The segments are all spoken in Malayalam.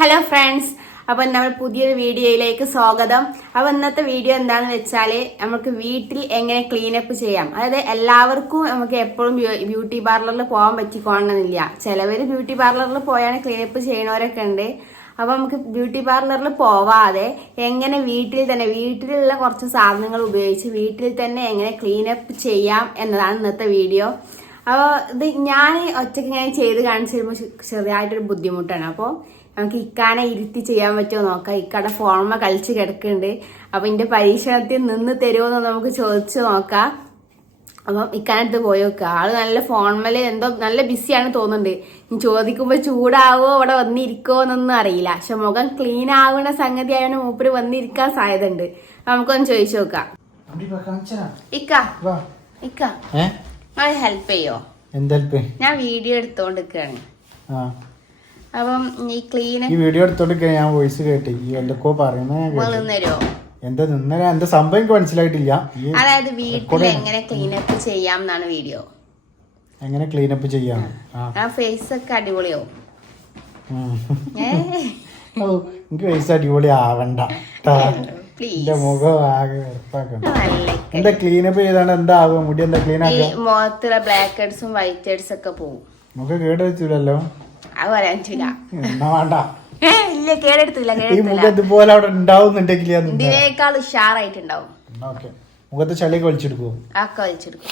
ഹലോ ഫ്രണ്ട്സ്, അപ്പം നമ്മൾ പുതിയൊരു വീഡിയോയിലേക്ക് സ്വാഗതം. അപ്പോൾ ഇന്നത്തെ വീഡിയോ എന്താണെന്ന് വെച്ചാൽ നമുക്ക് വീട്ടിൽ എങ്ങനെ ക്ലീനപ്പ് ചെയ്യാം. അതായത് എല്ലാവർക്കും നമുക്ക് എപ്പോഴും ബ്യൂട്ടി പാർലറിൽ പോകാൻ പറ്റിക്കോണമെന്നില്ല. ചിലവർ ബ്യൂട്ടി പാർലറിൽ പോയാണ് ക്ലീനപ്പ് ചെയ്യണവരൊക്കെ ഉണ്ട്. അപ്പോൾ നമുക്ക് ബ്യൂട്ടി പാർലറിൽ പോവാതെ എങ്ങനെ വീട്ടിലുള്ള കുറച്ച് സാധനങ്ങൾ ഉപയോഗിച്ച് വീട്ടിൽ തന്നെ എങ്ങനെ ക്ലീനപ്പ് ചെയ്യാം എന്നതാണ് ഇന്നത്തെ വീഡിയോ. അപ്പോൾ ഇത് ഞാൻ ഒറ്റയ്ക്ക് ഇങ്ങനെ ചെയ്ത് കാണിച്ചു തരുമ്പോൾ ചെറിയായിട്ടൊരു ബുദ്ധിമുട്ടാണ്. അപ്പോൾ നമുക്ക് ഇക്കാനെ ഇരുത്തി ചെയ്യാൻ പറ്റുമോ നോക്കാം. ഇക്കയുടെ ഫോർമ കളിച്ച് കിടക്കുന്നുണ്ട്. അപ്പം ഇതിന്റെ പരീക്ഷണത്തിൽ നിന്ന് തരുമോ നമുക്ക് ചോദിച്ചു നോക്കാം. അപ്പം ഇക്കാനടുത്ത് പോയി നോക്കുക. ആള് നല്ല ഫോൺമേല് എന്തോ നല്ല ബിസിയാണ് തോന്നുന്നുണ്ട്. ഇനി ചോദിക്കുമ്പോൾ ചൂടാവോ ഇവിടെ വന്നിരിക്കോ എന്നൊന്നും അറിയില്ല. പക്ഷെ മുഖം ക്ലീൻ ആവുന്ന സംഗതി ആയതുകൊണ്ട് മൂപ്പര് വന്നിരിക്കാൻ സാധ്യത ഉണ്ട്. നമുക്കൊന്ന് ചോദിച്ചു നോക്കാം. ഇക്ക ഹെൽപ്പ് ചെയ്യോ? ഞാൻ വീഡിയോ എടുത്തോണ്ടിരിക്കുകയാണ്. അപ്പം ഈ ക്ലീൻ വീഡിയോ എടുത്തോണ്ട് ഞാൻ വോയിസ് കേട്ടി എന്തൊക്കെയോ പറയുന്നോ എന്താ നിന്നല എന്താ സംഭവം എനിക്ക് മനസ്സിലായിട്ടില്ല. അതായത് വീട്ടിൽ എങ്ങനെ ക്ലീനപ്പ് ചെയ്യാം എന്നാണ് വീഡിയോ. എങ്ങനെ ക്ലീനപ്പ് ചെയ്യാം? ഫേസ് ഒക്കെ അടിപൊളിയോ? എനിക്ക് ഫേസ് അടിപൊളി ആവണ്ട. എന്റെ മുഖം ആകെ വെറുപ്പാക്കണം. എന്താ ക്ലീനപ്പ് ചെയ്താണ് എന്താകും? മുടി എന്താ ക്ലീൻ ആക്കുക? മുഖത്തുള്ള ബ്ലാക്ക് ഹെഡ്സും വൈറ്റ് ഹെഡ്സ് ഒക്കെ പോകും. മുഖം കേട് വെച്ചില്ലല്ലോ. അത് പറയാൻ പറ്റില്ല. ഇല്ല കേടെടുത്തില്ല. ഇതുപോലെ അവിടെ ഉണ്ടാവുന്നുണ്ടെങ്കിൽ ഇതിനേക്കാൾ ഉഷാറായിട്ടുണ്ടാവും. മുഖത്ത് ചളിയൊക്കെ വലിച്ചെടുക്കുവോ? ഒക്കെ വലിച്ചെടുക്കും.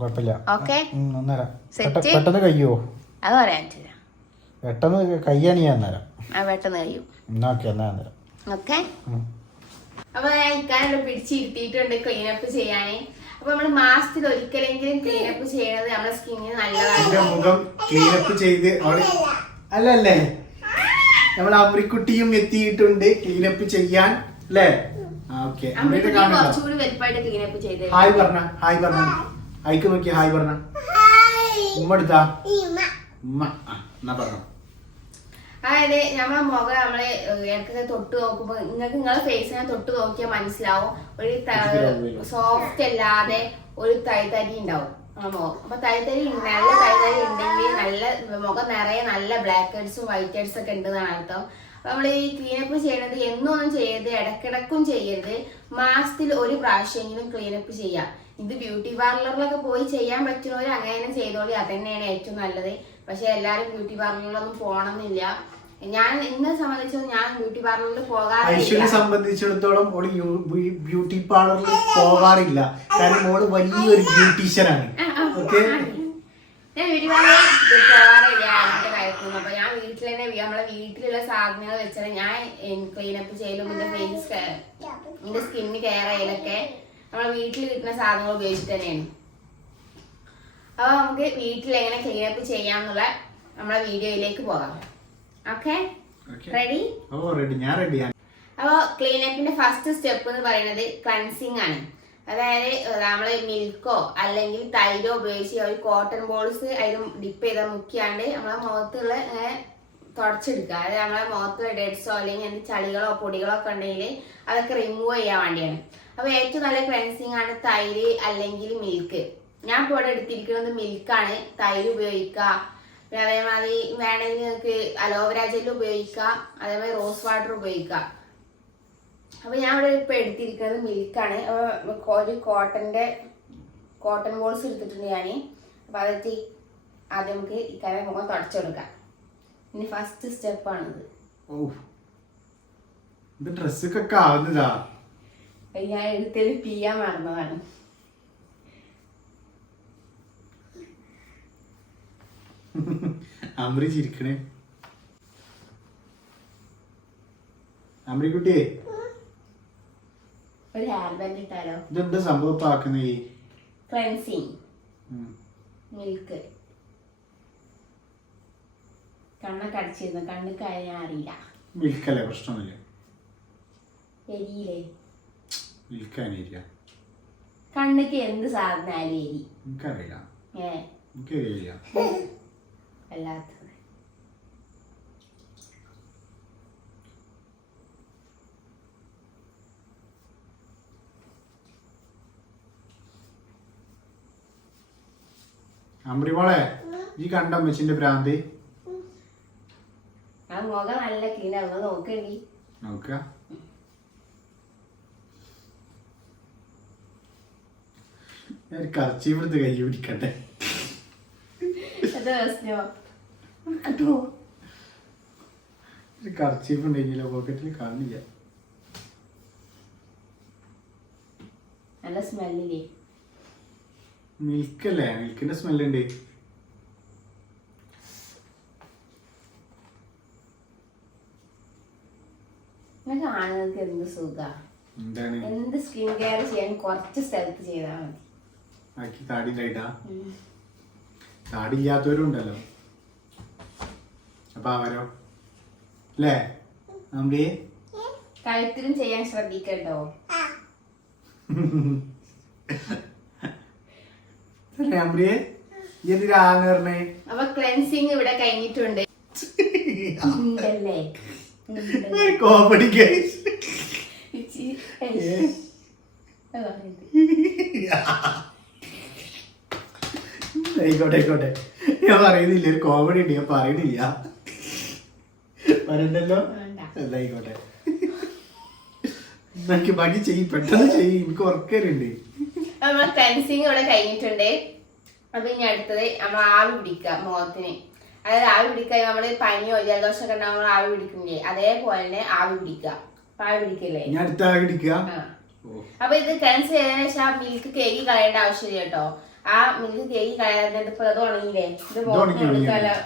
കുഴപ്പമില്ല. പെട്ടെന്ന് കഴിയുവോ? അത് പറയാൻ പറ്റില്ല. പെട്ടെന്ന് കഴിയാണ് ഞാൻ അന്നേരം. പെട്ടെന്ന് കഴിയും. ഓക്കെ. അപ്പൊ ഞാൻ ഇക്കാനോട് പിടിച്ചിരുത്തിയിട്ടുണ്ട് ക്ലീനപ്പ് ചെയ്യാന്. അപ്പൊ നമ്മള് മാസത്തിൽ ഒരിക്കലെങ്കിലും ക്ലീനപ്പ് ചെയ്യണത് നമ്മുടെ സ്കിന്നിന് നല്ലതാണ്. മുഖം ക്ലീനപ്പ് ചെയ്ത് അല്ലല്ലേ നമ്മൾ അമ്രിക്കുട്ടിയും എത്തിയിട്ടുണ്ട് ക്ലീനപ്പ് ചെയ്യാൻ അല്ലേ? കുറച്ചുകൂടി വലുപ്പമായിട്ട് ക്ലീനപ്പ് ചെയ്ത് ഹായ് പറഞ്ഞ ഹായ്ക്ക് നോക്കി ഹായ് പറഞ്ഞ ഉമ്മ എടുത്താ ഉമ്മ എന്നാ പറഞ്ഞ. അതായത് നമ്മളെ മുഖം നമ്മള് ഇടയ്ക്കൊക്കെ തൊട്ട് നോക്കുമ്പോ നിങ്ങളെ ഫേസിനെ തൊട്ട് നോക്കിയാൽ മനസ്സിലാവും. ഒരു സോഫ്റ്റ് അല്ലാതെ ഒരു തരി ഉണ്ടാവും മുഖം. അപ്പൊ നല്ല തരി ഉണ്ടെങ്കിൽ നല്ല മുഖം നിറയെ നല്ല ബ്ലാക്ക് ഹെഡ്സും വൈറ്റ് ഹെഡ്സ് ഒക്കെ ഉണ്ടെന്നാണ് അർത്ഥം. അപ്പൊ നമ്മൾ ഈ ക്ലീനപ്പ് ചെയ്യണത് എന്നൊന്നും ചെയ്യരുത്, ഇടക്കിടക്കും ചെയ്യരുത്. മാസത്തിൽ ഒരു പ്രാവശ്യമെങ്കിലും ക്ലീനപ്പ് ചെയ്യാം. ഇത് ബ്യൂട്ടി പാർലറിലൊക്കെ പോയി ചെയ്യാൻ പറ്റുന്നവര് അങ്ങനെ ചെയ്തോളി, അതന്നെയാണ് ഏറ്റവും നല്ലത്. പക്ഷെ എല്ലാരും ബ്യൂട്ടി പാർലറിലൊന്നും പോകണമെന്നില്ല. ഞാൻ എന്നെ സംബന്ധിച്ചത് ഞാൻ ബ്യൂട്ടി പാർലറിൽ പോകാറില്ല. സംബന്ധിച്ചിടത്തോളം ബ്യൂട്ടി പാർലറിൽ പോകാറില്ല. കാരണം മോള് വലിയൊരു ബ്യൂട്ടീഷ്യനാണ്. ഞാൻ ബ്യൂട്ടി പാർലറിൽ പോകാറില്ല എന്റെ കാര്യത്തിൽ. അപ്പൊ ഞാൻ വീട്ടിൽ തന്നെ നമ്മളെ വീട്ടിലുള്ള സാധനങ്ങൾ വെച്ചാൽ ഞാൻ ക്ലീനപ്പ് ചെയ്യലും എന്റെ സ്കിന്ന് കെയർ ചെയ്യലൊക്കെ നമ്മളെ വീട്ടിൽ കിട്ടുന്ന സാധനങ്ങൾ ഉപയോഗിച്ചിട്ട് തന്നെയാണ്. അപ്പൊ നമുക്ക് വീട്ടിൽ എങ്ങനെ ക്ലീനപ്പ് ചെയ്യാന്നുള്ള നമ്മളെ വീഡിയോയിലേക്ക് പോകാം. Okay, ready? ഞാൻ റെഡിയാണ്. അപ്പോൾ ക്ലീനപ്പിന്റെ ഫസ്റ്റ് സ്റ്റെപ്പ് എന്ന് പറയുന്നത് ക്ലൻസിങ് ആണ്. അതായത് നമ്മള് മിൽക്കോ അല്ലെങ്കിൽ തൈരോ ഉപയോഗിച്ച് ഒരു കോട്ടൺ ബോൾസ് അതിൽ ഡിപ്പ് ചെയ്ത മുക്കിയാണ്ട് നമ്മളെ മുഖത്തുള്ള തുടച്ചെടുക്കുക. അതായത് നമ്മളെ മുഖത്തുള്ള ഡെഡ്സോ അല്ലെങ്കിൽ എന്ത് ചളികളോ പൊടികളോ ഒക്കെ ഉണ്ടെങ്കിൽ അതൊക്കെ റിമൂവ് ചെയ്യാൻ വേണ്ടിയാണ്. അപ്പൊ ഏറ്റവും നല്ല ക്ലൻസിങ് ആണ് തൈര് അല്ലെങ്കിൽ മിൽക്ക്. ഞാൻ ഇപ്പോൾ ഇവിടെ എടുത്തിരിക്കുന്നത് മിൽക്കാണ്. തൈര് ഉപയോഗിക്കുക. പിന്നെ അതേമാതിരി വേണമെങ്കിൽ നിങ്ങൾക്ക് അലോവേര ജെൽ ഉപയോഗിക്കാം. അതേമാതിരി റോസ് വാട്ടർ ഉപയോഗിക്കാം. അപ്പൊ ഞാൻ ഇവിടെ ഇപ്പൊ എടുത്തിരിക്കുന്നത് മിൽക്കാണ്. ഒരു കോട്ടൺ ബോൾസ് എടുത്തിട്ടുണ്ട് ഞാൻ. അപ്പൊ അതെത്തി ആദ്യം നമുക്ക് ഇക്കാരെ മുഖം തുടച്ചെടുക്കാം. ഇനി ഫസ്റ്റ് സ്റ്റെപ്പാണിത്. ഞാൻ എടുത്തത് പിയാൻ മറന്നതാണ്. അമ്രി ചിരിക്കണേ. അമ്രിക്കുട്ടിയെ ഒരു ഹെയർ ബാൻഡ് ഇട്ടാലോ? ഇതെന്താ സംഭവം ആക്കുന്നേ? Cleansing milk. കണ്ണൊക്കെ അടിച്ചിരുന്നു. കണ്ണൊക്കെ ഞാൻ അറിയില്ല. മിൽക്കല്ലേ പ്രശ്നമൊന്നുമില്ല. എരിയില്ലേ? മിൽക്കാനില്ല. കണ്ണക്ക് എന്ത് സാധനം എരി? എനിക്കറിയില്ല. അല്ലാത്തത് അമ്രിമോളെ ഈ കണ്ട അമ്മച്ചിന്റെ ഭ്രാന്തി. ആ മുഖം മുഖം നല്ല ക്ലീൻ ആവുക നോക്കണ്ടി. നോക്കുക. ഒരു കർച്ചീപ്പെടുത്ത് കൈ പിടിക്കട്ടെ. ഒരു കർച്ചീഫ് ഉണ്ടെങ്കിലോ പോക്കറ്റിൽ കാണില്ല. നല്ല സ്മെല്ലില്ലേ? മിൽക്ക് അല്ലേ? മിൽക്കിന്റെ സ്മെല്ലുണ്ട്. ആണുങ്ങൾക്ക് എന്ത് സുഖ. എന്ത് സ്കിൻ കെയർ ചെയ്യാൻ കുറച്ച് സ്ഥലത്ത് ചെയ്താൽ മതി. ബാക്കി താടിയിലായിട്ടാ. താടി ഇല്ലാത്തവരും ഉണ്ടല്ലോ. അപ്പൊ അവരോ അല്ലേ? നമ്മുടെ കഴുത്തിലും ചെയ്യാൻ ശ്രദ്ധിക്കട്ടോ. അപ്പൊ ക്ലെൻസിങ് ഇവിടെ കഴിഞ്ഞിട്ടുണ്ട്. കോമഡി ആയിക്കോട്ടെ. ഞാൻ പറയുന്നില്ല, ഒരു കോമഡി ഉണ്ട്, ഞാൻ പറയണില്ല. പറയണ്ടല്ലോ. ആയിക്കോട്ടെ. ബാക്കി ചെയ്യും, പെട്ടെന്ന് ചെയ്യും, എനിക്ക് ഉറക്കലുണ്ട്. നമ്മൾ ക്ലെൻസിങ് ഇവിടെ കഴിഞ്ഞിട്ടുണ്ട്. അപ്പൊ ഇനി അടുത്തത് നമ്മൾ ആവി പിടിക്കുക മുഖത്തിന്. അതായത് ആവി പിടിക്കുക, നമ്മള് പനിയോ ജലദോഷമൊക്കെ ഉണ്ടാകുമ്പോൾ ആവി പിടിക്കുന്നില്ലേ, അതേപോലെ തന്നെ ആവി പിടിക്കുക. ആവി പിടിക്കല്ലേ? അപ്പൊ ഇത് ക്ലെൻസ് ചെയ്തതിനു ശേഷം ആ മിൽക്ക് കേക്ക് കളയേണ്ട ആവശ്യമില്ല കേട്ടോ. ആ മിൽക്ക് കേക്ക് കളയാതെ ഇപ്പൊ അത് ഉണങ്ങിയില്ലേ, ഇത്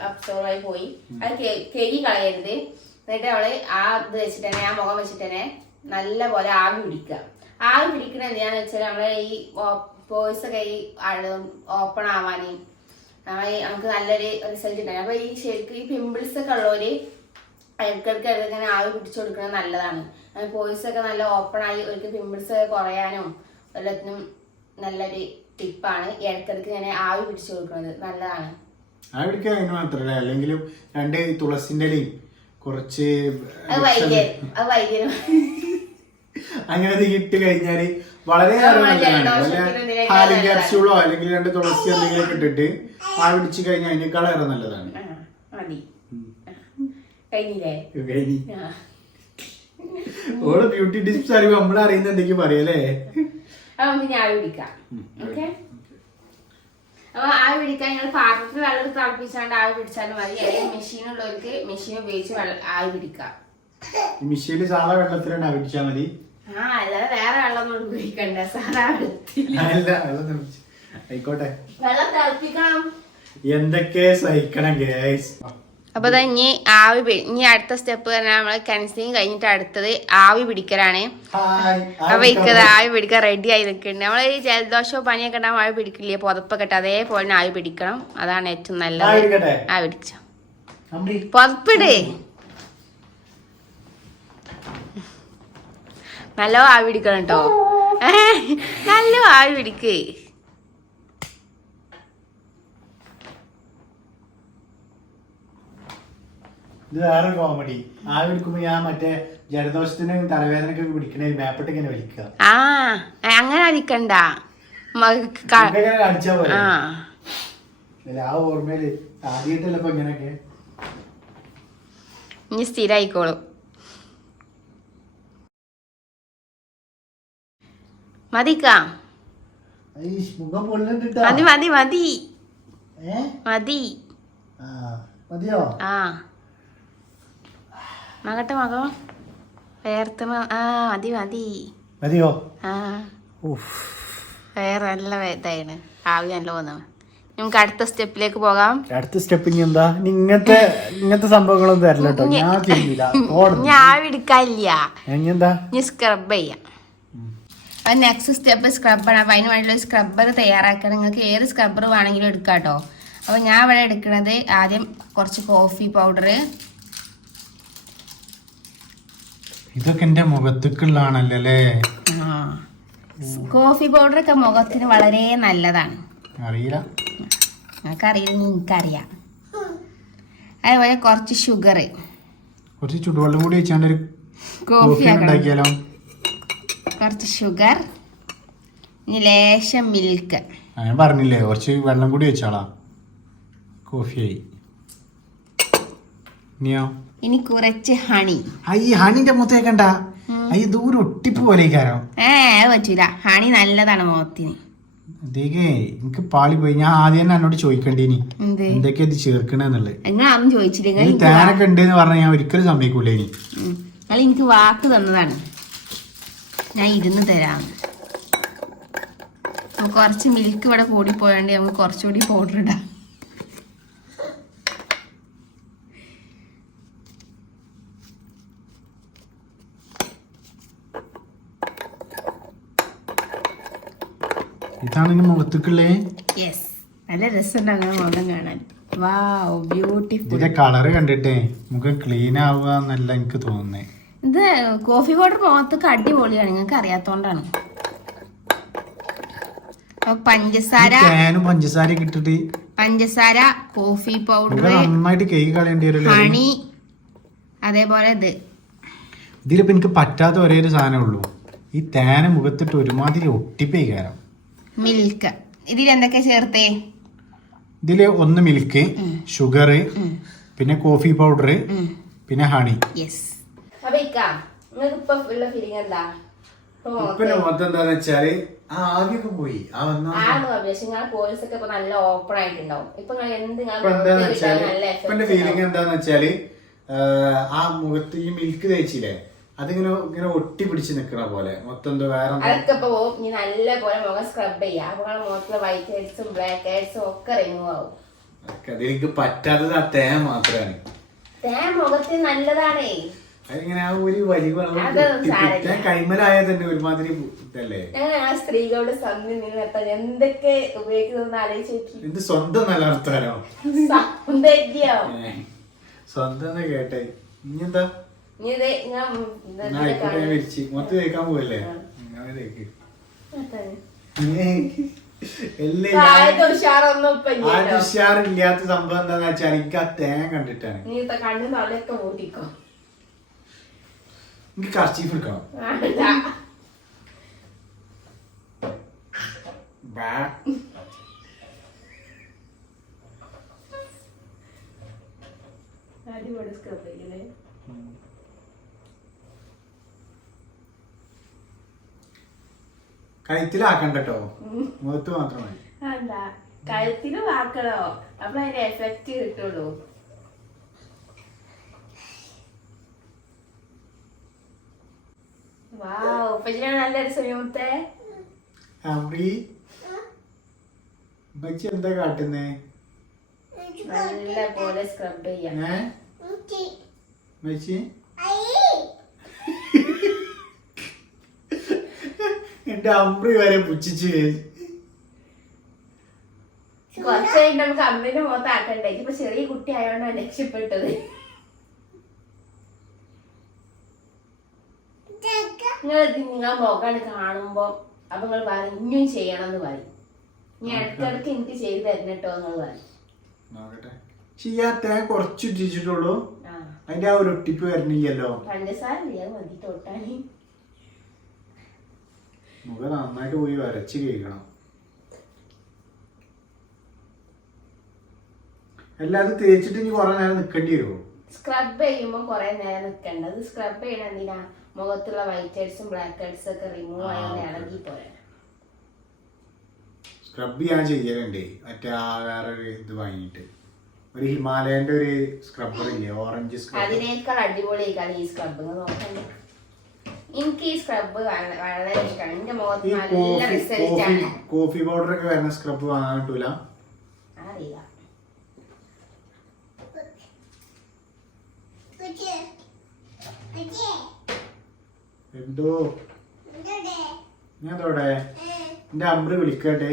അബ്സോർവ് ആയി പോയി. അത് കേക്ക് കളയരുത്. എന്നിട്ട് നമ്മള് ആ ഇത് വെച്ചിട്ട് തന്നെ, ആ മുഖം വെച്ചിട്ട് തന്നെ നല്ല പോലെ ആവി പിടിക്കുക. ആവി പിടിക്കണ എന്തിനാന്ന് വെച്ചാൽ നമ്മളെ ഈ പോയ്സ് ഒക്കെ ഈ ഓപ്പൺ ആവാനും നമുക്ക് നല്ലൊരു റിസൾട്ട് ഉണ്ടാകും. അപ്പൊ ഈ ശരിക്കും ഈ പിമ്പിൾസ് ഒക്കെ ഉള്ളവര് ഇടയ്ക്കിടയ്ക്ക് ഇങ്ങനെ ആവി പിടിച്ചു കൊടുക്കുന്നത് നല്ലതാണ്. പോയ്സ് ഒക്കെ നല്ല ഓപ്പൺ ആയി അവർക്ക് പിമ്പിൾസ് ഒക്കെ കുറയാനും എല്ലാത്തിനും നല്ലൊരു ടിപ്പാണ്. ഇടയ്ക്കിടയ്ക്ക് ഇങ്ങനെ ആവി പിടിച്ചു കൊടുക്കുന്നത് നല്ലതാണ്. ആവി പിടിക്കുക അതിന് മാത്രല്ല, അല്ലെങ്കിലും 2 തുളസിന്റെ ഇലയും കുറച്ച് അങ്ങനെ ഇട്ട് കഴിഞ്ഞാല് വളരെ ഹാലിംഗ് ക്യാപ്സ്യൂളോ അല്ലെങ്കിൽ 2 തുളസി എന്തെങ്കിലും ഇട്ടിട്ട് ആവി പിടിച്ചു കഴിഞ്ഞാൽ അതിനേക്കാളേറെ നല്ലതാണ്. ഓള് ബ്യൂട്ടി ടിപ്സ് അറിയുമ്പോ നമ്മളറിയുന്ന എന്തെങ്കിലും പറയല്ലേ. ആവി പിടിക്കാം. ഓക്കെ, അപ്പൊ ആവി പിടിക്കാൻ ഞങ്ങൾ പാത്രത്തിൽ വെള്ളം തിളപ്പിച്ചാണ്ട് ആവി പിടിച്ചാലും മതി. അല്ലെങ്കിൽ മെഷീനുള്ളവർക്ക് മെഷീൻ ഉപയോഗിച്ച് ആവി പിടിക്കാം. മെഷീനിൽ സാധാ വെള്ളത്തിലാണ് ആവി പിടിച്ചാൽ മതി. അല്ലാതെ വേറെ വെള്ളം ഉപയോഗിക്കണ്ട, സാധാ ആയിക്കോട്ടെ. വെള്ളം തിളപ്പിക്കണം. എന്തൊക്കെ സഹിക്കണം ഗൈസ്. അപ്പൊ ഇനി ഇനി അടുത്ത സ്റ്റെപ്പ് പറഞ്ഞാൽ നമ്മള് കൺസീലിംഗ് കഴിഞ്ഞിട്ട് അടുത്തത് ആവി പിടിക്കലാണ്. അപ്പൊ ഇക്കത് ആവി പിടിക്കാൻ റെഡി ആയി നിൽക്കുന്നുണ്ട്. നമ്മള് ഈ ജലദോഷവും പനിയൊക്കെ ഉണ്ടാകുമ്പോൾ ആവി പിടിക്കില്ലേ, പുതപ്പൊക്കെ ഇട്ട് അതേപോലെ ആവി പിടിക്കണം. അതാണ് ഏറ്റവും നല്ലത്. ആവി പിടിച്ചോ, പുതപ്പിട്. നല്ല ആവി പിടിക്കണം കേട്ടോ, നല്ല ആവി പിടിക്ക്. ഇത് വേറെ കോമഡി. ആവി പിടിക്കുമ്പോ ഞാൻ മറ്റേ ജലദോഷത്തിന് തലവേദനക്ക് പിടിക്കണ മേപ്പിട്ട് ഇങ്ങനെ വലിക്കുക. അങ്ങനെ അടിക്കണ്ട, അടിച്ചാ പോലെ. ആ ഓർമ്മയില് ആദ്യമായിട്ടല്ല ഇപ്പൊ ഇങ്ങനെയൊക്കെ. ഇനി സ്ഥിരായിക്കോളും. മതിക്കാ, മതി മതി മതി മതി. മതിയോ? മകട്ടെ മകം വേർത്ത്. മതി മതി മതിയോ? വേറെ നല്ല ഇതായിരുന്നു, ആവി നല്ല പോകുന്നത്. നമുക്ക് അടുത്ത സ്റ്റെപ്പിലേക്ക് പോകാം. അടുത്ത സ്റ്റെപ്പ് ഇനി എന്താ? ഇങ്ങനത്തെ സംഭവങ്ങളൊന്നും തരില്ല കേട്ടോ, ഞാൻ ചെയ്യില്ല. ഞാൻ ആവി എടുക്കാനില്ല, എന്താ ഇനി സ്ക്രബ് ചെയ്യാം. അത് നെക്സ്റ്റ് സ്റ്റെപ്പ് സ്ക്രബാണ്. അപ്പം അതിന് വേണ്ടിയുള്ള സ്ക്രബ്ബർ തയ്യാറാക്കണം. നിങ്ങൾക്ക് ഏത് സ്ക്രബ്ബർ വേണമെങ്കിലും എടുക്കാം കേട്ടോ. അപ്പോൾ ഞാൻ ഇവിടെ എടുക്കുന്നത് ആദ്യം കുറച്ച് കോഫി പൗഡർ. ഇതൊക്കെ എൻ്റെ മുഖത്തേക്കുള്ളതാണല്ലേ. കോഫി പൗഡറൊക്കെ മുഖത്തിന് വളരെ നല്ലതാണ്. അറിയില്ല, നിങ്ങൾക്കറിയില്ല, എനിക്കറിയാം. അതേപോലെ കുറച്ച് ഷുഗർ, കുറച്ച് ചുടുവെള്ളം കൂടി വെച്ചാണ്ട് ഒരു കോഫി ഉണ്ടാക്കിയാലോ. കുറച്ച് ഷുഗർ, ഇനി ലേശം മിൽക്ക്. ഞാൻ പറഞ്ഞില്ലേ കുറച്ച് വെള്ളം കൂടി വെച്ചാളാ, കോഫിയായി. ഇനിയോ ഇനി കുറച്ച് ഹണി. ഈ ഹണിന്റെ മുഖത്തേക്കണ്ട, ദൂരം ഒട്ടിപ്പ് പോലെ കാരം. അത് പറ്റൂല, ഹണി നല്ലതാണ് മുഖത്തിന്. എനിക്ക് പാളി പോയി. ഞാൻ ആദ്യം തന്നെ എന്നോട് ചോദിക്കണ്ടേനി എന്തൊക്കെയാ ഇത് ചേർക്കണെന്നുള്ളത്. നിങ്ങളൊന്നും ചോദിച്ചില്ല. തേനൊക്കെ ഉണ്ടെന്ന് പറഞ്ഞാൽ ഞാൻ ഒരിക്കലും സമ്മതിക്കൂലേ. നിങ്ങൾ എനിക്ക് വാക്ക് തന്നതാണ്, ഞാൻ ഇരുന്ന് തരാം. കുറച്ച് മിൽക്ക് ഇവിടെ കൂടിപ്പോയാണ്ട് നമുക്ക് കുറച്ചുകൂടി പൗഡർ ഇടാം. ഇതാണ് മുഖത്തേക്കുള്ളേ. യെസ്, നല്ല രസമുണ്ട് അങ്ങനെ മുഖം കാണാൻ. വാവ്, ബ്യൂട്ടിഫുൾ. ഇതിന്റെ കളറ് കണ്ടിട്ടേ മുഖം ക്ലീൻ ആവുക എന്നല്ല എനിക്ക് തോന്നുന്നേ. ഇത് കോഫി പൗഡർ മുഖത്തൊക്കെ അടിപൊളിയാണ്, നിങ്ങൾക്ക് അറിയാത്തോണ്ടാണ്. പഞ്ചസാര, പഞ്ചസാര ഇട്ടിട്ട് പഞ്ചസാര, കോഫി പൗഡർ, നന്നായിട്ട് കേക്ക് കളയേണ്ടി വരും. ഹണി, അതേപോലെ ഇതിലിപ്പോ എനിക്ക് പറ്റാത്ത ഒരേ ഒരു സാധനമേ ഉള്ളൂ, ഈ തേന മുഖത്തിട്ട് ഒരുമാതിരി ഒട്ടിപ്പേക്കാരം. മിൽക്ക്. ഇതിൽ എന്തൊക്കെ ചേർത്തേ? ഇതില് ഒന്ന് മിൽക്ക്, ഷുഗർ, പിന്നെ കോഫി പൗഡർ, പിന്നെ ഹണി. യെസ്. അപ്പൊ നിങ്ങൾക്ക് ഇപ്പൊ ഉള്ള ഫീലിംഗ് എന്താ? എന്താന്ന് വെച്ചാല് ആദ്യമൊക്കെ പോയി പോയിസ് ഒക്കെ ഇപ്പൊ നല്ല ഓപ്പൺ ആയിട്ടുണ്ടാവും. ഇപ്പൊ എന്റെ ഫീലിംഗ് എന്താന്ന് വെച്ചാല് ആ മുഖത്ത് ഈ മിൽക്ക് തേച്ചില്ലേ, അതിങ്ങനെ ഇങ്ങനെ ഒട്ടി പിടിച്ച് നിക്കണ പോലെ മൊത്തം എന്തോ വേറെ അതൊക്കെ പോവും. ഇനി നല്ല പോലെ മുഖം സ്ക്രബ് ചെയ്യാം. അപ്പൊ മുഖത്തിലെ വൈറ്റ് ഹെഡ്സും ബ്ലാക്ക് ഹെഡ്സും ഒക്കെ റിമൂവ് ആവും. അതെനിക്ക് പറ്റാത്തത് ആ തേൻ മാത്രമാണ്. തേൻ മുഖത്തിന് നല്ലതാണേ. അതിങ്ങനെ ആ ഒരു വലിയ കൈമലായ തന്നെ ഒരുമാതിരി ഇതല്ലേ. സ്ത്രീകളുടെ സൗന്ദര്യം നിലനിർത്താൻ എന്തൊക്കെ ഉപയോഗിക്കുന്ന ആലോചിച്ച് എന്ത് സ്വന്തം നിലനിർത്താനോ? സൗന്ദര്യം സ്വന്തം കേട്ടെ. ഇനിയെന്താ വിരിച്ച് മൊത്തം തേക്കാൻ പോവല്ലേ? ഉഷാറില്ലാത്ത സംഭവം എന്താന്ന് വെച്ചാൽ എനിക്ക് ആ തേൻ കണ്ടിട്ടാണ്. എനിക്ക് കർച്ചീഫ് എടുക്കണം. കഴുത്തിലാക്കണ്ടോ, മുഖത്ത് മാത്രമായി. കഴുത്തിലും ആക്കണോ? അപ്പൊ അതിന്റെ എഫക്റ്റ് കിട്ടുള്ളൂ. നല്ല രസത്തെ എന്താ കാട്ടുന്നേ? നല്ല പോലെ സ്ക്രബ് ചെയ്യാം. എന്റെ അമ്പ്രി വരെ പുച്ഛിച്ച്. കുറച്ച് കഴിഞ്ഞ് നമുക്ക് അമ്മിന്റെ മുഖത്ത് ആക്കണ്ടേ. ഇപ്പൊ ചെറിയ കുട്ടി ആയതുകൊണ്ടാണ് രക്ഷപ്പെട്ടത്. നിങ്ങൾ മുഖമാണ് കാണുമ്പോ അപ്പൊ നിങ്ങൾ പറയും ഇനിയും ചെയ്യണം എന്ന് പറയും. ഇനി ഇടയ്ക്കിടയ്ക്ക് എനിക്ക് ചെയ്ത് തരണട്ടോ എന്ന് പറയും. കുറച്ച് ഇട്ടിട്ടുള്ളൂ, അതിന്റെ ആ ഒരു ഒട്ടിപ്പ് വരണില്ലല്ലോ. പഞ്ചസാര മതി തൊട്ടാണ്. മുഖം നന്നായിട്ട് പോയി വരച്ച് കഴിക്കണം. അല്ലാതെ തേച്ചിട്ട് ഇനി കൊറേ നേരം നിക്കേണ്ടി വരുമോ? സ്ക്രബ് ചെയ്യുമ്പോ കൊറേ നേരം നിക്കണ്ടത്. സ്ക്രബ് ചെയ്യണ എന്തിനാ? മുഖത്തുള്ള വൈറ്റ് ഹെഡ്സും ബ്ലാക്ക് ഹെഡ്സും ഒക്കെ റിമൂവ് ആയാലും ഇളകി പോരാ. സ്ക്രബ് ഞാൻ ചെയ്യലുണ്ട്. മറ്റേ ആ വേറെ ഇത് വാങ്ങിയിട്ട് ഒരു ഹിമാലയന്റെ ഒരു സ്ക്രബ്ബർ ഇല്ലേ, ഓറഞ്ച് സ്ക്രബ്. അതിനേക്കാൾ അടിപൊളിയായിക്കാണ് ഈ സ്ക്രബ്. നോക്കണ്ടേ, എനിക്ക് ഈ സ്ക്രബ് വളരെ ഇഷ്ടമാണ്. എന്റെ മുഖത്ത് നല്ല റിസൾട്ട് ആണ്. കോഫി പൗഡർ ഒക്കെ വരുന്ന സ്ക്രബ് വാങ്ങാൻ കിട്ടൂല? അറിയില്ല. എന്തോ ഞാൻ തോടെ എന്റെ അമ്പ്രി വിളിക്കട്ടെ.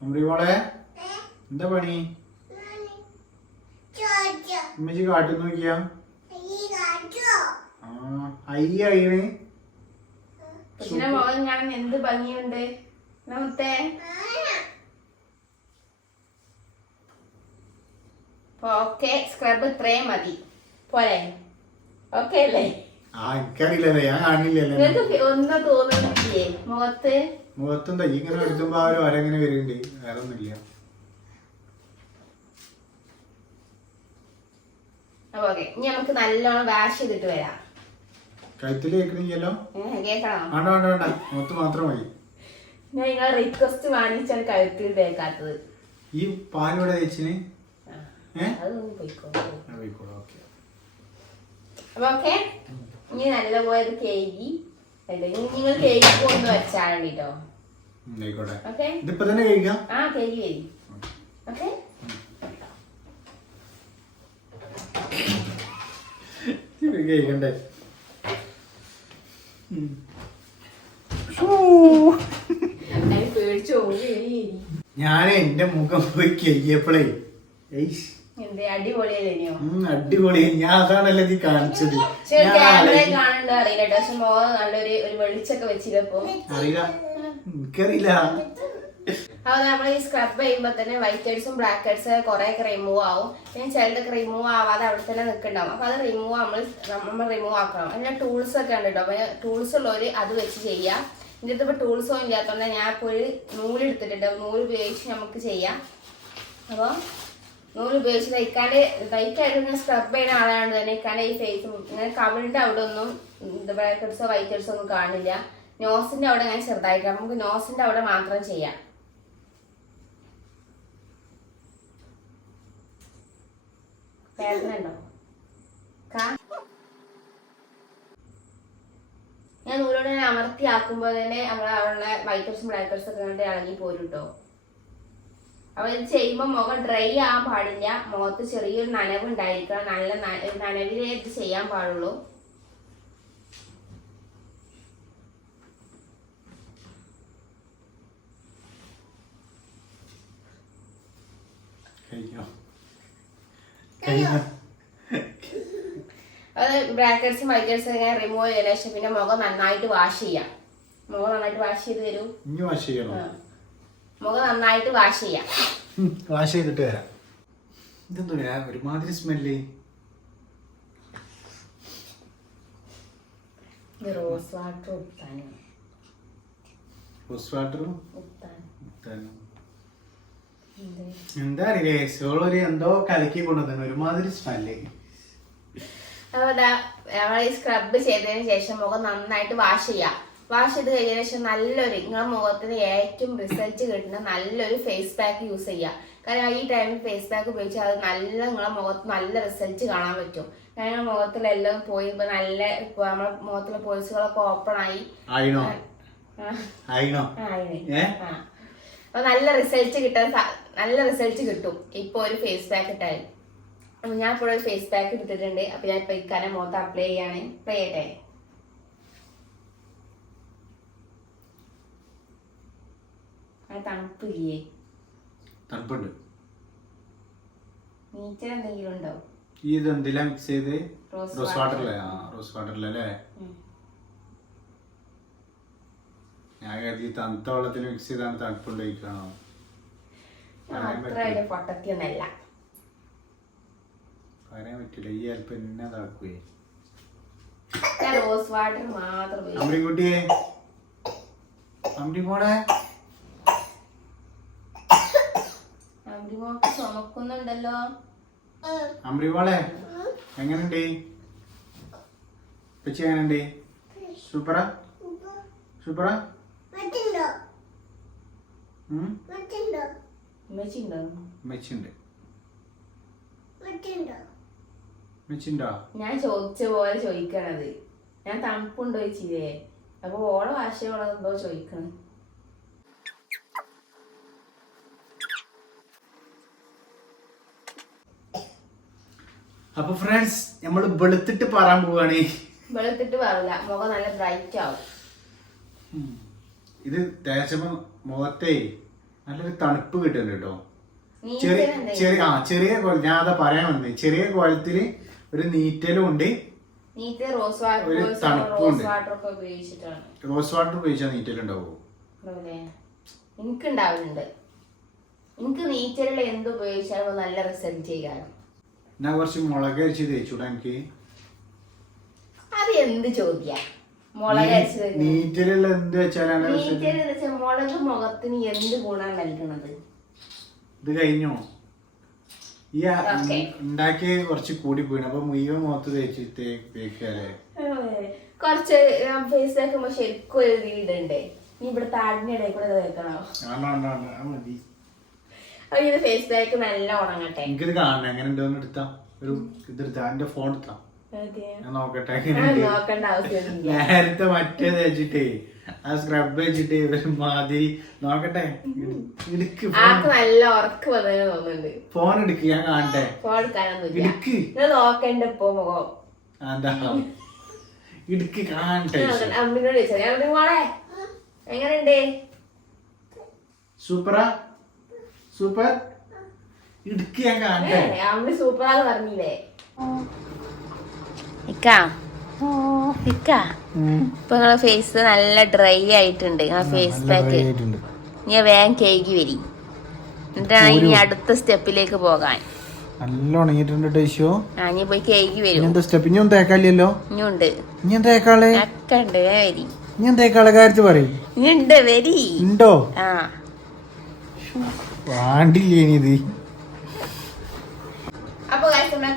അമ്പ്രി മോളെ എന്താ പണി? ഉമ്മച്ചി കാട്ടി നോക്കിയാ അയ്യന് മുഖം കാണാൻ എന്ത് ഭംഗിയുണ്ട്. നമത്തെ ഓക്കെ, സ്ക്രബ് ഇത്രയും മതി പോരെ? ഓക്കെ അല്ലേ? എനിക്കറിയില്ലല്ലേ, ഞാൻ കാണില്ലല്ലോ. നിങ്ങൾക്ക് ഒന്നും തോന്നുന്നില്ലേ മുഖത്ത്? മുഖത്തെന്താ ഇങ്ങനെ എടുക്കുമ്പോ അവരെങ്ങനെ വരുന്നുണ്ട്, വേറെ ഒന്നുമില്ല. അപ്പൊ ഓക്കെ, ഇനി നമുക്ക് നല്ലോണം വാഷ് ചെയ്തിട്ട് വരാം. കഴുത്തിൽ കേൾക്കണില്ലല്ലോ? കേൾക്കണോ? വേണ്ട വേണ്ട വേണ്ട, മുഖത്ത് മാത്രം മതി. ഞാൻ നിങ്ങളെ റിക്വസ്റ്റ് വാങ്ങിച്ചാണ് കഴുത്തിൽ തേക്കാത്തത്. ഈ പാലിവിടെ തേച്ചിന് അതൊന്നും പോയിക്കോളൂ. ഓക്കെ. അപ്പൊ ഓക്കെ, ഇനി നല്ലപോലെ കേകി നിങ്ങൾ കേക്ക് കൊണ്ട് വെച്ചാൽ കേട്ടോ. ഓക്കെ, ഇതിപ്പോ തന്നെ കഴിക്കാം. ആ കേക്ക് വരും. ഓക്കെ, കഴിക്കണ്ടേ? പേടിച്ചു. ഞാനേ എന്റെ മുഖം പോയി കഴിയപ്പോഴേ എന്തേ അടിപൊളിയല്ലേനോ? അടിപൊളി. ഞാൻ അതാണല്ലോ നീ കാണിച്ചത്. കാണണ്ടോ അറിയില്ല കേട്ടോ, പക്ഷെ മോഹൻ നല്ലൊരു വെളിച്ചൊക്കെ വെച്ചിട്ടപ്പോ അറിയില്ല, എനിക്കറിയില്ല. അപ്പൊ നമ്മൾ ഈ സ്ക്രബ് ചെയ്യുമ്പോ തന്നെ വൈറ്റ് ഹെഡ്സും ബ്ലാക്ക് ഹെഡ്സ് കുറെ ഒക്കെ റിമൂവ് ആവും. പിന്നെ ചിലതൊക്കെ റിമൂവ് ആവാതെ അവിടെ തന്നെ നിൽക്കുന്നുണ്ടാവും. അപ്പൊ അത് നമ്മൾ റിമൂവ് ആക്കണം. അതിന്റെ ടൂൾസ് ഒക്കെ ഉണ്ട് കേട്ടോ. അപ്പൊ ടൂൾസ് ഉള്ളവര് അത് വെച്ച് ചെയ്യാം. ഇതിന്റെ ഇപ്പൊ ടൂൾസോ ഇല്ലാത്തോണ്ട് ഞാൻ ഇപ്പൊ ഒരു നൂലെടുത്തിട്ടുണ്ട്. നൂല് ഉപയോഗിച്ച് നമുക്ക് ചെയ്യാം. അപ്പൊ നൂല് ഉപയോഗിച്ച് തയ്ക്കായിട്ട് സ്ക്രബ് ചെയ്യുന്ന ആളാണ് തന്നെ ഇക്കാന്റെ ഈ ഫേസും ഇങ്ങനെ കവിളിന്റെ അവിടെ ഒന്നും ബ്ലാക്ക് ഹെഡ്സോ വൈറ്റ് ഹെഡ്സോ ഒന്നും കാണില്ല. നോസിന്റെ അവിടെ ഞാൻ ചെറുതായിട്ട് നമുക്ക് നോസിന്റെ അവിടെ മാത്രം ചെയ്യാം. ഞാൻ നൂലോട് അമർത്തി ആക്കുമ്പോ തന്നെ അവളുടെ വൈറ്റ് ഹെഡ്സും ബ്ലാക്ക് ഹെഡ്സും ഒക്കെ കണ്ട് ഇളകി പോരും കേട്ടോ. അപ്പൊ ഇത് ചെയ്യുമ്പോ മുഖം ഡ്രൈ ആവാൻ പാടില്ല. മുഖത്ത് ചെറിയൊരു നനവ് ഉണ്ടായിരിക്കണം. നല്ല നനവിലേ ഇത് ചെയ്യാൻ പാടുള്ളൂ. അത് ബ്ലാക്ക് ഹെഡ്സും വൈറ്റ് ഹെഡ്സും ഒക്കെ റിമൂവ് ചെയ്തതിനു ശേഷം പിന്നെ മുഖം നന്നായിട്ട് വാഷ് ചെയ്യാം. മുഖം നന്നായിട്ട് വാഷ് ചെയ്ത് തരൂ. മുഖം നന്നായിട്ട് വാഷ് ചെയ്യാം. വാഷ് ചെയ്തിട്ട് വരാം. ഇതെന്തോ ഒരുമാതിരി സ്മെല്ല്. റോസ് വാട്ടർ ഉത്താനും. റോസ് വാട്ടർ എന്താ അറിയില്ലേ, സോളൊരു എന്തോ കലക്കി കൊണ്ടുവന്നു ഒരുമാതിരി സ്മെല്ല്. അപ്പൊ നമ്മൾ ഈ സ്ക്രബ് ചെയ്തതിന് ശേഷം മുഖം നന്നായിട്ട് വാഷ് ചെയ്യാം. വാഷ് ചെയ്ത് കഴിഞ്ഞതിന് ശേഷം നല്ലൊരു നിങ്ങളുടെ മുഖത്തിന് ഏറ്റവും റിസൾട്ട് കിട്ടുന്ന നല്ലൊരു ഫേസ് പാക്ക് യൂസ് ചെയ്യുക. കാരണം ഈ ടൈമിൽ ഫേസ് പാക്ക് ഉപയോഗിച്ചാൽ അത് നിങ്ങളുടെ മുഖത്ത് നല്ല റിസൾട്ട് കാണാൻ പറ്റും. കാരണം മുഖത്തിലെല്ലാം പോയി ഇപ്പൊ നല്ല നമ്മുടെ മുഖത്തിലെ പോഴ്സുകളൊക്കെ ഓപ്പൺ ആയി അപ്പൊ നല്ല റിസൾട്ട് കിട്ടും ഇപ്പൊ ഒരു ഫേസ് പാക്ക് ഇട്ടാൽ. അപ്പൊ ഞാൻ ഇപ്പോൾ ഒരു ഫേസ് പാക്ക് എടുത്തിട്ടുണ്ട്. അപ്പൊ ഞാൻ ഇപ്പൊ ഇക്കാനെ മുഖത്ത് അപ്ലൈ ചെയ്യട്ടെ. തണുപ്പില്ലേ? തണുപ്പുണ്ട്. നീച്ചൽ എന്തെങ്കിലും ഉണ്ടോ? ഇത് എന്തിലാ മിക്സ് ചെയ്ത്? റോസ് വാട്ടറിലെ. റോസ് വാട്ടറിലല്ലേ? ഞാൻ കരുതി തണുത്ത വെള്ളത്തിൽ മിക്സ് ചെയ്താണ് തണുപ്പുണ്ട് കഴിക്കണോ? പൊട്ടത്തിയൊന്നല്ല പറയാൻ പറ്റില്ല. ഈ അല്പം എന്നെ തണുക്കുകയെ. റോസ് വാട്ടർ മാത്രം. അമ്രിക്കുട്ടിയെ, അമ്രി മോളെ, അമ്രിമോക്ക് ചുമക്കുന്നുണ്ടല്ലോ. അമ്രി മോളെ എങ്ങനുണ്ട്? ഉപ്പച്ചി എങ്ങനുണ്ട്? സൂപ്പറാ? സൂപ്പറാ? ഞാൻ ചോദിച്ച പോലെ ചോദിക്കണത്. ഞാൻ തണുപ്പുണ്ടോ ചോദിച്ചില്ലേ? അപ്പൊ ഓളെ ഭാഷയോളെന്തോ ചോദിക്കണം. അപ്പൊ ഫ്രണ്ട്സ് നമ്മള് വെളുത്തിട്ട് പറയാൻ പോവാണ്. വെളുത്തിട്ട് പറയില്ല, മുഖം നല്ല ബ്രൈറ്റ് ആവും. ഇത് തേച്ചപ്പോ മുഖത്തെ നല്ലൊരു തണുപ്പ് കിട്ടുന്നുണ്ട് കേട്ടോ. ചെറിയ ഞാൻ അതാ പറയാൻ വന്നത്. ചെറിയ കോലത്തില് ഒരു നീറ്റലും ഉണ്ട്, ഒരു തണുപ്പുണ്ട്. റോസ് വാട്ടർ ഉപയോഗിച്ചാൽ നീറ്റലുണ്ടാവോ? എനിക്കുണ്ടാവുന്നുണ്ട്. എനിക്ക് നീറ്റലുള്ള എന്ത് ഉപയോഗിച്ചാലും നല്ല റിസൾട്ട് ചെയ്യാറ്. ഞാൻ കുറച്ച് മുളക് അരിച്ച് തേച്ചൂടാ എനിക്ക്. അത് എന്ത് ചോദ്യാ? മുളക് അരിച്ച് നീറ്റലുള്ള എന്ത് വെച്ചാലാണ്? മുളക് മുഖത്തിന് എന്ത് ഗുണം നൽകണത്? ഇത് കഴിഞ്ഞോ? ഈ ഉണ്ടാക്കി കുറച്ച് കൂടി പോയിന് അപ്പൊ മുഴുവൻ മുഖത്ത് തേച്ചിട്ട് തേക്കല്ലേ കുറച്ച് ഫേസ് തേക്കുമ്പോ ശരിക്കും ഒരു വീടുണ്ട് നീ ഇവിടെ താടിന്റെ ഇടയിൽ കൂടെ തേക്കണോ മതി അപ്പൊ ഇത് ഫേസ് തേക്ക് നല്ല ഉണങ്ങട്ടെ എനിക്കിത് കാണണം എങ്ങനെ ഉണ്ടോന്ന് എടുത്താ ഒരു ഇതെടുത്താ എന്റെ ഫോൺ എടുത്താ ഞാൻ നോക്കട്ടെ നോക്കണ്ട ആവശ്യമൊന്നുമില്ല നേരത്തെ മറ്റേ തേച്ചിട്ടേ ആ സ്ക്രബ് വെച്ചിട്ട് മാതിരി നോക്കട്ടെ ഇടുക്ക് ആക്ക് നല്ല ഉറക്ക് വന്നതിന് തോന്നുന്നുണ്ട് ഫോൺ എടുക്ക് ഞാൻ കാണട്ടെ ഫോൺ എടുക്കാനൊന്നുമില്ല ഇടുക്ക് നിങ്ങൾ നോക്കണ്ട ഇപ്പൊ മുഖം എന്താ ഇടുക്ക് കാണട്ടെ അമ്മിനോട് ചോദിച്ചാ ഞാൻ മോളെ എങ്ങനെയുണ്ട് സൂപ്പറാ സൂപ്പർ ഇടുക്ക് ഞാൻ കാണട്ടെ അമ്മ സൂപ്പറാന്ന് പറഞ്ഞില്ലേ ഇപ്പൊ നിങ്ങളെ ഫേസ് നല്ല ഡ്രൈ ആയിട്ടുണ്ട് ഫേസ് പാക്ക് നീ വേഗം കേക്ക് വരി എന്നിട്ടാണ് ഇനി അടുത്ത സ്റ്റെപ്പിലേക്ക് പോകാൻ നല്ല ഉണങ്ങിയിട്ടുണ്ട് ടേശോ ആ നീ പോയി കേക്ക് വരും സ്റ്റെപ്പ് ഇനി ഒന്നും തേക്കാല്ലോ ഇനിയുണ്ട് ഇനി തേക്കാളെ ഒക്കെ ഉണ്ട് വരി ഞാൻ തേക്കാളെ കാര്യത്ത് പറയും ഇനിയുണ്ട് വരി ഉണ്ടോ ആ വാണ്ടില്ലേ ഇനി ഇത് അപ്പൊ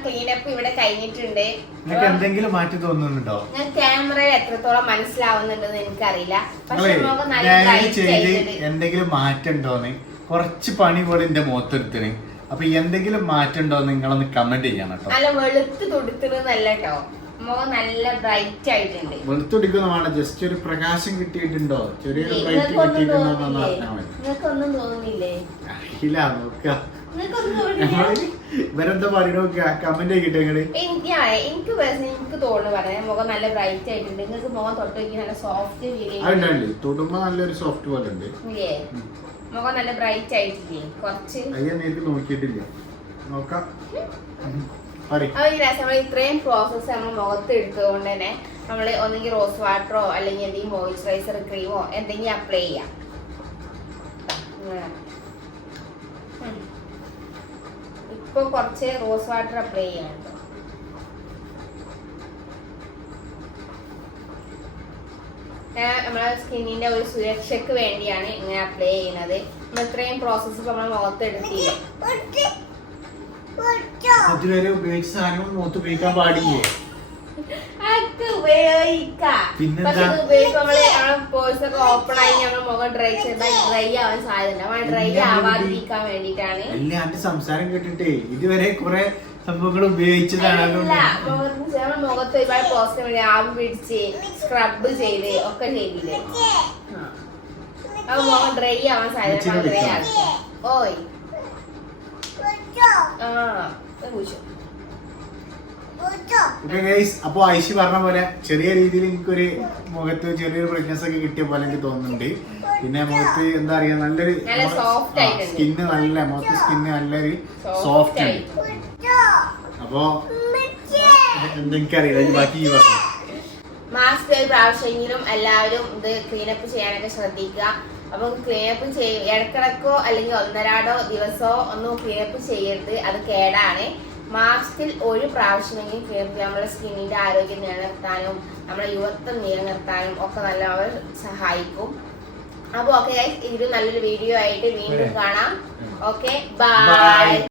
ക്ലീനപ്പ് ഇവിടെ കഴിഞ്ഞിട്ടുണ്ട് നിങ്ങൾക്ക് എന്തെങ്കിലും മാറ്റി തോന്നുന്നുണ്ടോ ഞാൻ ക്യാമറയിൽ എത്രത്തോളം മനസ്സിലാവുന്നുണ്ടെന്ന് എനിക്കറിയില്ല പക്ഷെ മുഖം നല്ല ഞാൻ ബ്രൈറ്റ് ചെയ്ത് ആയിട്ടുണ്ട് എന്തെങ്കിലും മാറ്റം ഉണ്ടോന്ന് കുറച്ച് പണി പോലെ എന്റെ മുഖത്തെടുത്തിന് അപ്പൊ എന്തെങ്കിലും മാറ്റം ഉണ്ടോന്ന് നിങ്ങളൊന്ന് കമന്റ് ചെയ്യണം കേട്ടോ നല്ല വെളുത്ത് തുടുത്തുന്നല്ല കേട്ടോ മുഖം നല്ല ബ്രൈറ്റ് ആയിട്ടുണ്ട് വെളുത്തുടിക്കുന്നതാണ് ജസ്റ്റ് ഒരു പ്രകാശം കിട്ടിയിട്ടുണ്ടോ ചെറിയൊരു ബ്രൈറ്റ് കിട്ടിയിട്ടുണ്ടോ നിങ്ങൾക്കൊന്നും തോന്നുന്നില്ലേ അറിയില്ല നോക്ക ഇവരെന്താ പറയണ കമന്റ് ചെയ്തിട്ട് നിങ്ങള് എനിക്ക് എനിക്ക് തോന്നുന്നു പറയാൻ മുഖം നല്ല ബ്രൈറ്റ് ആയിട്ടുണ്ട് നിങ്ങൾക്ക് മുഖം തൊട്ട് നോക്കി നല്ല സോഫ്റ്റ് അതുണ്ട് തൊടുമ്പോ നല്ലൊരു സോഫ്റ്റ് പോലെ ഉണ്ട് ഇല്ലേ മുഖം നല്ല ബ്രൈറ്റ് ആയിട്ടില്ലേ കുറച്ച് അയ്യെനിക്ക് നോക്കിയിട്ടില്ല നോക്കാം അപ്പൊ ഈ രസം നമ്മൾ ഇത്രയും പ്രോസസ്സ് നമ്മൾ മുഖത്ത് എടുത്തതുകൊണ്ട് തന്നെ നമ്മൾ ഒന്നെങ്കിൽ റോസ് വാട്ടറോ അല്ലെങ്കിൽ എന്തെങ്കിലും മോയിസ്ചറൈസർ ക്രീമോ എന്തെങ്കിലും അപ്ലൈ ചെയ്യാം ഇപ്പൊ കുറച്ച് റോസ് വാട്ടർ അപ്ലൈ ചെയ്യാം നമ്മളെ സ്കിന്നിന്റെ ഒരു സുരക്ഷയ്ക്ക് വേണ്ടിയാണ് ഇങ്ങനെ അപ്ലൈ ചെയ്യുന്നത് നമ്മൾ ഇത്രയും പ്രോസസ്സ് നമ്മൾ മുഖത്ത് എടുത്തില്ലേ അതുവരെ ഉപയോഗിച്ച സാധനം മുഖത്ത് ഉപയോഗിക്കാൻ പാടില്ലേ ഓപ്പൺ ആയി ഞങ്ങൾ മുഖം ഡ്രൈ ആവാൻ സാധ്യത ഡ്രൈ ആവാതിരിക്കാൻ വേണ്ടിട്ടാണ് എന്റെ സംസാരം കേട്ടിട്ടേ ഇതുവരെ കുറെ സംഭവങ്ങൾ ഉപയോഗിച്ചതാണ് മുഖത്ത് ഒരുപാട് പോസ്റ്റ് ആവി പിടിച്ച് സ്ക്രബ് ചെയ്ത് ഒക്കെ ചെയ്തില്ലേ അപ്പൊ മുഖം ഡ്രൈ ആവാൻ സാധ്യത ഡ്രൈ ആക്കി ഓയ് അപ്പൊ ഐഷി പറഞ്ഞ പോലെ ചെറിയ രീതിയിൽ എനിക്കൊരു മുഖത്ത് ചെറിയൊരു ബ്രൈറ്റ്നസ് ഒക്കെ കിട്ടിയ പോലെ എനിക്ക് തോന്നുന്നുണ്ട് പിന്നെ മുഖത്ത് എന്താ പറയാ നല്ലൊരു സ്കിന്ന് നല്ല മുഖത്ത് സ്കിന്ന് നല്ലൊരു സോഫ്റ്റ് ഉണ്ട് അപ്പൊ എന്തെനിക്കറിയില്ല ബാക്കി ഈ പറഞ്ഞു മാസ്ക് ഒരു പ്രാവശ്യമെങ്കിലും എല്ലാവരും ഇത് ക്ലീനപ്പ് ചെയ്യാനൊക്കെ ശ്രദ്ധിക്കുക അപ്പൊ ക്ലീനപ്പ് ഇടക്കിടക്കോ അല്ലെങ്കിൽ ഒന്നരാടോ ദിവസമോ ഒന്നും ക്ലീനപ്പ് ചെയ്യരുത് അത് കേടാണ് മാസത്തിൽ ഒരു പ്രാവശ്യമെങ്കിലും ക്ലീനപ്പ് നമ്മുടെ സ്കിന്നിന്റെ ആരോഗ്യം നിലനിർത്താനും നമ്മുടെ യുവത്വം നിലനിർത്താനും ഒക്കെ നല്ല സഹായിക്കും അപ്പൊ ഓക്കെ ഇതിലും നല്ലൊരു വീഡിയോ ആയിട്ട് വീണ്ടും കാണാം ഓക്കെ ബൈ.